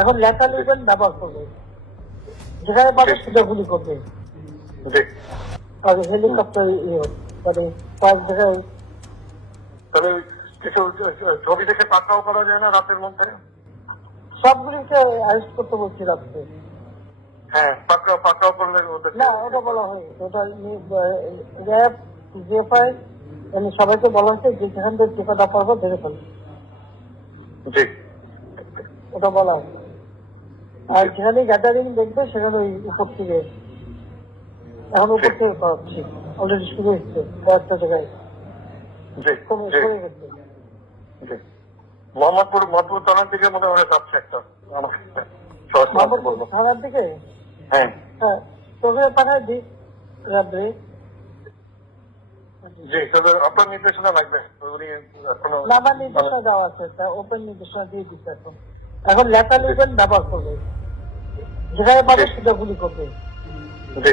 এখন লেখা লিখবেন ব্যবহার করবে, যেখানে পাবে সেটা গুলি করবে। আর হেলিকপ্টার মানে কয়েক জায়গায় তবে কিছু ছবি দেখে পাকড়াও করা যায় না রাতের মধ্যে? সবগুলিকে অ্যারেস্ট করতে বলছি রাত্রে। হ্যাঁ, পাকড়াও করলে না, ওটা বলা হয় ওটা র্যাব জিএফআই সবাইকে বলা হচ্ছে যে যেখান থেকে টিকাটা পারবো ধরে ফেলবে, জি ওটা বলা হয়। আর যেখানে গ্যাদারিং দেখবে সেখানে ওই উপর থেকে, এখন উপর থেকে করাচ্ছি, অলরেডি শুরু হচ্ছে কয়েকটা জায়গায় জি কমে গেছে। জি মোহাম্মদপুর থানার দিকে মনে হয় যাচ্ছে একটা মোহাম্মদপুর থানার দিকে। হ্যাঁ হ্যাঁ, তোকে পাঠায় দিই রাত্রে। জি, তবে আপনার নির্দেশনা লাগবে। উনি এখনো না, আমার নির্দেশনা দেওয়া আছে, ওপেন নির্দেশনা দিয়ে দিচ্ছে। এখন লেখা লিখবেন ব্যবহার করবে, যেখানে পাবে সেটা গুলি করবে। জি